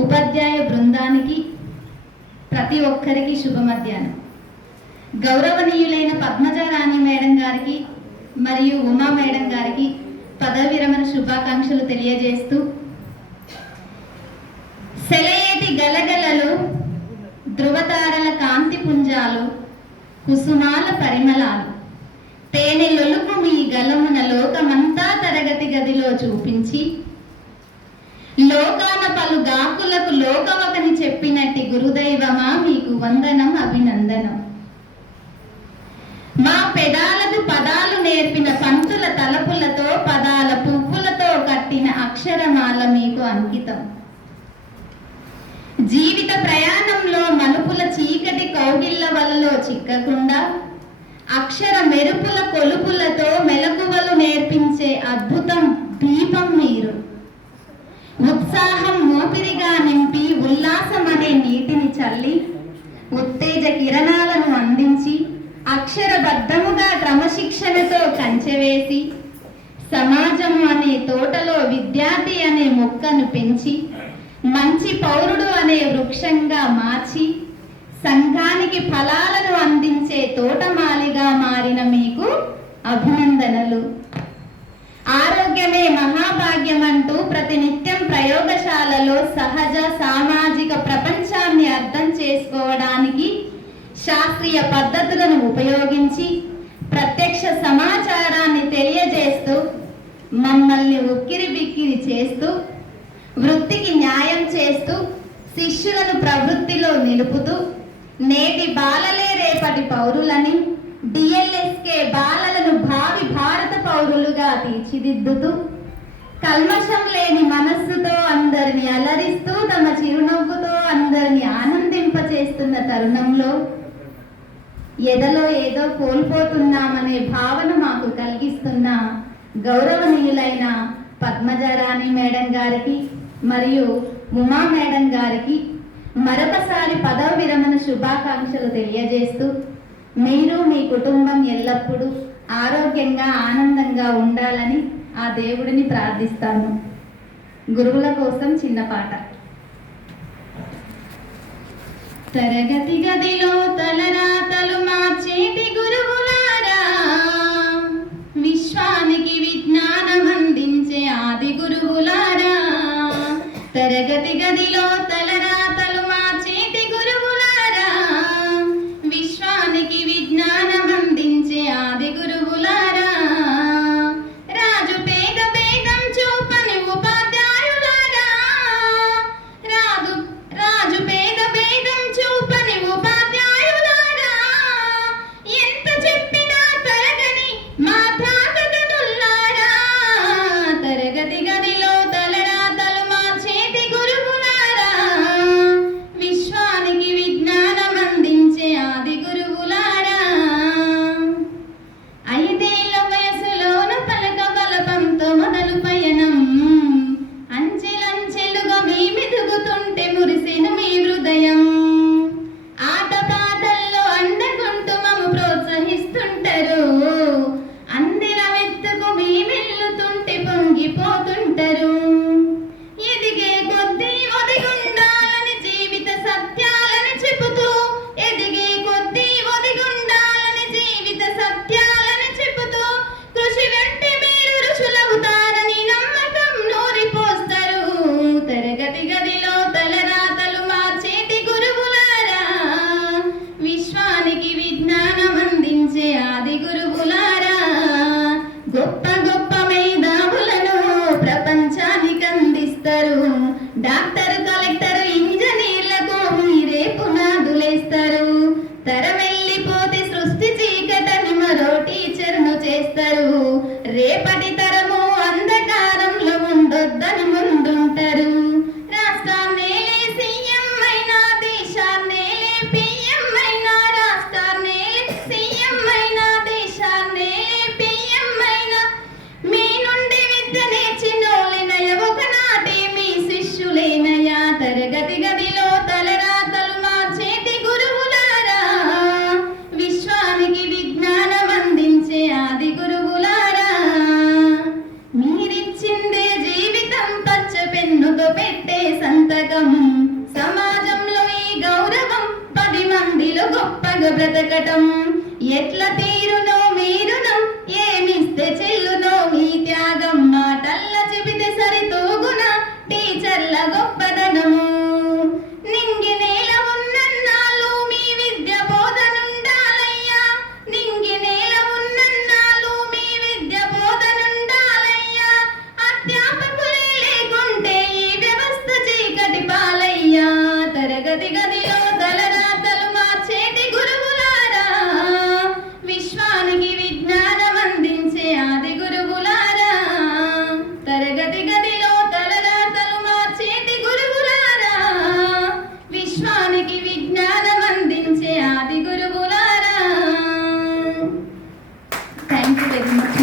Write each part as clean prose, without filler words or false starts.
ఉపాధ్యాయ బృందానికి ప్రతి ఒక్కరికి శుభ మధ్యాహ్నం. గౌరవనీయులైన పద్మజారాణి మేడం గారికి మరియు ఉమా మేడం గారికి పదవి విరమణ శుభాకాంక్షలు తెలియజేస్తూ, సెలయేటి గలగలలు, ధృవతారల కాంతి పుంజాలు, కుసుమాల పరిమళాలు, తేనె లొలుకు మీ గలమున లోకమంతా తరగతి గదిలో చూపించి, లోకాన పలు గాకులకు లోకవకని చెప్పినట్టి గురుదైవమా మీకు వందనం అభినందనం. మా పెదాలకు పదాలు నేర్పిన పంతుల తలపులతో పదాల పువ్వులతో కట్టిన అక్షరమాల మీకు అంకితం. జీవిత ప్రయాణంలో మలుపుల చీకటి కౌగిళ్ళ వలలో చిక్కకుండా అక్షర మెరుపుల కొలుపులతో మెలకువలు నేర్పించే అద్భుతం దీపం మీరు. ఉత్సాహం మోపిరిగా నింపి ఉల్లాసం అనే నీటిని చల్లి ఉత్తేజ కిరణాలను అందించి అక్షరబద్ధముగా క్రమశిక్షణతో కంచెవేసి సమాజం అనే తోటలో విద్యార్థి అనే మొక్కను పెంచి మంచి పౌరుడు అనే వృక్షంగా మార్చి సంఘానికి ఫలాలను అందించే తోటమాలిగా మారిన మీకు అభినందనలు. ఆరోగ్యమే మహాభాగ్యం అంటూ ప్రతినిత్యం ప్రయోగశాలలో సహజ సామాజిక ప్రపంచాన్ని అర్థం చేసుకోవడానికి శాస్త్రీయ పద్ధతులను ఉపయోగించి ప్రత్యక్ష సమాచారాన్ని తెలియజేస్తూ మమ్మల్ని ఉక్కిరి బిక్కిరి చేస్తూ వృత్తికి న్యాయం చేస్తూ శిష్యులను ప్రవృత్తిలో నిలుపుతూ నేటి బాలలే రేపటి పౌరులని, డిఎల్ఎస్కే బాలలను భావి భారత పౌరులుగా తీర్చిదిద్దుతూ కల్మషం లేని మనస్సుతో అందరిని అలరిస్తూ తమ చిరునవ్వుతో అందరిని ఆనందింపచేస్తున్న తరుణంలో ఎదలో ఏదో కోల్పోతున్నామనే భావన మాకు కలిగిస్తున్న గౌరవనీయులైన పద్మజారాణి మేడం గారికి మరియు ఉమా మేడం గారికి మరొకసారి పదవి విరమణ శుభాకాంక్షలు తెలియజేస్తూ, మీరు మీ కుటుంబం ఎల్లప్పుడూ ఆరోగ్యంగా ఆనందంగా ఉండాలని ఆ దేవుడిని ప్రార్థిస్తాను. గురువుల కోసం చిన్న పాట. తరగతి గదిలో తలరాతలు మార్చేటి గురువులారా, విశ్వానికి విజ్ఞానం అందించే ఆది గురువులారా. తరగతి గదిలో తలరాతలు మార్చేటి గురువులారా, విశ్వానికి విజ్ఞానం అందించే ఆది గురువులారా. రాజు పేద భేదం చూపని ఉపాధ్యాయులారా, రాజు పేద భేదం చూపని ఉపాధ్యాయులారా. ఎంత చెప్పినా తరగని మా తాతగనుల్లారా. తరగతి గదిలో తలరాతలు మార్చేటి గురువులారా, విశ్వానికి విజ్ఞానం అందించే ఆది గురువులారా. ఐదేళ్ల వయసులోన పలక బలపంతో మొదలు పయనం, అంచెలంచెలుగా మీ మెదుగుతుంటే మురిసిన మీ హృదయం. ఆటపాటల్లో అండగుంటూ మమ్ము ప్రోత్సహిస్తుంటారు, అందెల వెత్తుకు మీ వెళ్లుతుంటే పొంగిపోతుంటారు. ఎదిగే కొద్దీ ఒదిగుండాలని జీవిత సత్యాలని చెబుతూ, ఎదిగే కొద్దీ ఒదిగుండాలని జీవిత సత్యాలని చెబుతూ కృషి వెంటే మీరు ఋషులవుతారని నమ్మకం నూరిపోస్తారు. తరగతి గదిలో తలరాతలు మార్చేటి గురువులారా, విశ్వానికి విజ్ఞానం అందించే ఆది గురువులారా. గొప్ప గొప్ప మేధావులను ప్రపంచానికి అందిస్తారు. డాక్టర్, కలెక్టర్, ఇంజనీర్లకు మీరే పునాదులేస్తారు. తరమెల్లిపోతే సృష్టి చీకటని మరో టీచర్ను చేస్తారు. రేపటి తరము అంధకారంలో ఉండొద్దని ముందుంటారు. రాష్ట్రాన్నేలే సీఎం అయినా, దేశాన్నేలే పిఎం అయినా. రాష్ట్రాన్నేలే సీఎం అయినా, దేశాన్నేలే పిఎం అయినా. మీ నుండి విద్య నేర్చినోళ్ళనయ ఒకనాటి మీ శిష్యులేన సంతకం. సమాజంలో ఈ గౌరవం 10 మందిలో గొప్పగా బ్రతకటం. ఎట్ల తీరునో మీరునం, ఏమిస్తే చెల్లునో మీ త్యాగం. మాటల్ల చెబితే సరితూగున టీచర్ల గొప్పదనము. నింగి నేల ఉన్నన్నాళ్ళు మీ విద్య బోధనుండాలయ్యా. నింగి నేల ఉన్నన్నాళ్ళు మీ విద్య బోధనుండాలయ్యా. అధ్యాపకులే లేకుంటే ఈ వ్యవస్థ చీకటి పాలయ్యా. తరగతి గదిలో తలరాతలు మార్చేటి గురువులారా, విశ్వానికి విజ్ఞానం అందించే ఆది గురువులారా. తరగతి గదిలో తలరాతలు మార్చేటి గురువులారా, విశ్వానికి విజ్ఞానం అందించే ఆది గురువులారా. Thank you very much.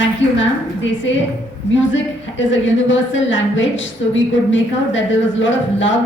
Thank you, ma'am. They say music is a universal language, so we could make out that there was a lot of love